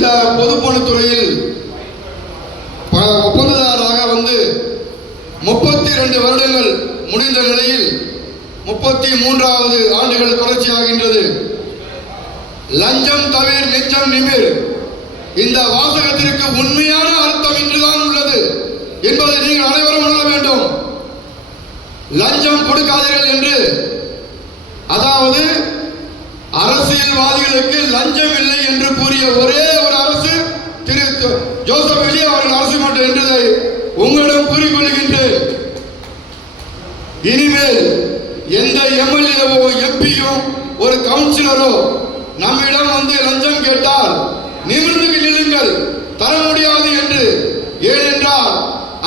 இந்த பொதுப்பணித்துறையில் ஒப்பந்ததாரராக 32 வருடங்கள் முடிந்த நிலையில் 33வது ஆண்டுகள் தொடர்ச்சியாகின்றது. லஞ்சம் தவிர நெஞ்சம் நிமிர் இந்த வாசகத்திற்கு உண்மையான அர்த்தம் இன்றுதான் உள்ளது என்பதை நீங்கள் அனைவரும் உணர வேண்டும். லஞ்சம் கொடுக்காதீர்கள் என்று, அதாவது அரசியல்வாதிகளுக்கு லஞ்சம் இல்லை என்று கூறிய ஒரே ஒரு அரசு திரு ஜோசப் விஜய் அவர்கள் அரசு மட்டும் என்றதை உங்களிடம் கூறிக்கொள்கின்றேன். இனிமேல் எந்த எம்எல்ஏவோ எம்பியோ ஒரு கவுன்சிலரோ நம்மிடம் லஞ்சம் கேட்டால் நிமிர்ந்து நில்லுங்கள், தர முடியாது என்று. ஏனென்றால்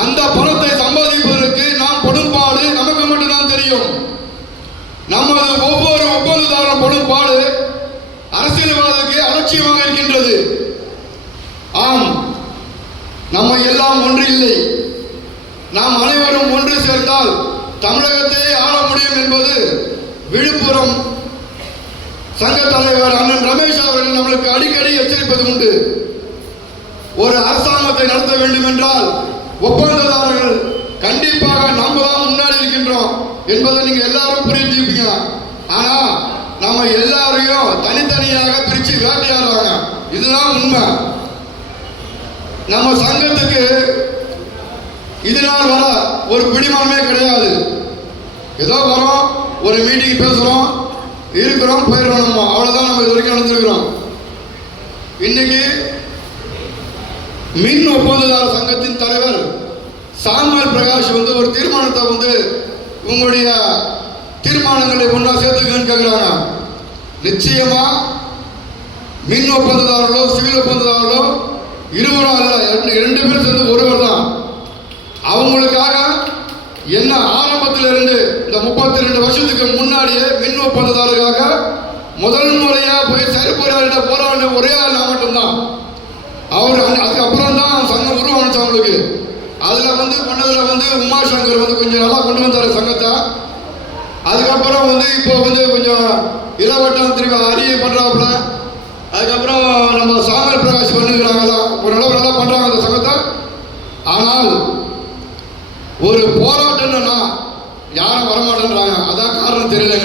அந்த பணத்தை சம்பாதிப்பதற்கு நாம் படும்பாடு நமக்கு மட்டும்தான் தெரியும். நமது ஒவ்வொரு ஒப்பந்ததாரரும் படும்பாடு அரசியல்வாதிக்கு அலட்சியமாக இருக்கின்றது. ஆம், நம்ம எல்லாம் ஒன்று இல்லை. நாம் அனைவரும் ஒன்று சேர்ந்தால் தமிழகத்தை ஆள முடியும் என்பது விழுப்புரம் சங்க தலைவர் அண்ணன் ரமேஷ் அவர்கள் நம்மளுக்கு அடிக்கடி எச்சரிப்பது உண்டு. ஒரு அரசாங்கத்தை நடத்த வேண்டும் என்றால் ஒப்பந்ததாரர்கள் கண்டிப்பாக நம்ம தான் முன்னாடி இருக்கின்றோம் என்பதை நீங்க எல்லாரும் புரிஞ்சுப்பீங்க. ஆனா நம்ம எல்லாரையும் தனித்தனியாக பிரிச்சு வேட்டையாடுறாங்க. இதுதான் உண்மை. நம்ம சங்கத்துக்கு இதனால் வர ஒரு பிடிமானமே கிடையாது. ஏதோ வரோம், ஒரு மீட்டிங் பேசுறோம், இருக்கிறோம், போயிடுறோம். நம்ம அவ்வளவுதான் நம்ம இது வரைக்கும் நடந்திருக்கிறோம். இன்னைக்கு மின் ஒப்பந்ததாரர் சங்கத்தின் தலைவர் சாமுவேல் பிரகாஷ் ஒரு தீர்மானத்தை உங்களுடைய தீர்மானங்களை ஒன்றா சேர்த்துக்கன்னு கேட்கிறாங்க. நிச்சயமா மின் ஒப்பந்ததாரர்களோ சிவில் ஒப்பந்ததாரர்களோ இருவரும் அல்ல, 2 பேரும் சேர்ந்து ஒருவர் தான். அவங்களுக்காக என்ன ஆரம்பத்தில் இருந்து இந்த 32 வருஷத்துக்கு முன்னாடியே மின் ஒப்பந்ததாரர்களுக்காக முதல் முறையா போய் செயற்போராட போராடின ஒரே ஆள் நான் மட்டும்தான். அவர் அதுக்கப்புறம் தான் சங்கம் உருவானுச்சு அவங்களுக்கு. அதுல பண்ணதுல உமா சங்கர் கொஞ்சம் நல்லா கொண்டு வந்தாரு சங்கத்தை. அதுக்கப்புறம் இப்போ கொஞ்சம் இளவட்டம் திரும்ப அரிய பண்றாப்புல. அதுக்கப்புறம் நம்ம சாமுவேல் பிரகாஷ் பண்ணுகிறாங்களா, ஒரு அளவு நல்லா பண்றாங்க அந்த சங்கத்தை. ஆனால் ஒரு போராட்டம்னா யாரும் வரமாட்டேன்றாங்க. அதான் காரணம் தெரியல.